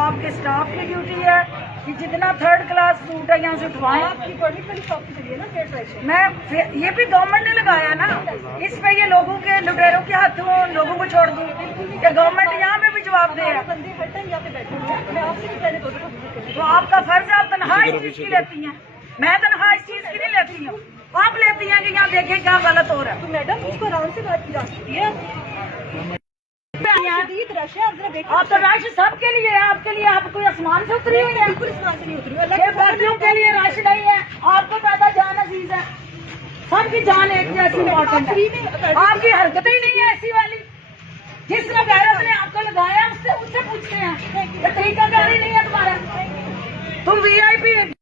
आपके स्टाफ की ड्यूटी है कि जितना थर्ड क्लास सूट है यहाँ से उठवाएं। आपकी परमिट वाली शॉप के लिए ना फेयर प्राइस है। मैं ये भी गवर्नमेंट ने लगाया ना, इस पे ये लोगों के लुटेरों के हाथों लोगों को छोड़ दूं कि गवर्नमेंट यहाँ पे भी जवाब दे। बंदे हर टाइम यहाँ पे बैठे हुए हैं, मैं आपसे भी पहले बोलूँ तो आपका फर्ज है, आप तनख्वाह इस चीज की लेती हैं, मैं तनख्वाह इस चीज की नहीं लेती हूँ। आप लेती हैं कि यहाँ देखें क्या गलत हो रहा है। तो मैडम उसको आराम से बात की जा सकती है। आप तो रश सबके लिए है, आपके लिए आप कोई आसमान से उतरी हुई है? बिल्कुल आसमान से नहीं उतरी हूँ। ये बाकियों के लिए रश नहीं है, आपको ज्यादा जान अजीज है। सबकी जान एक जैसी इम्पोर्टेंट है, आपकी हरकतें ही नहीं है ऐसी वाली। जिस तरह गैरत ने आपको लगाया उससे पूछते हैं, ये तरीका कारी नहीं है तुम्हारा। तुम VIP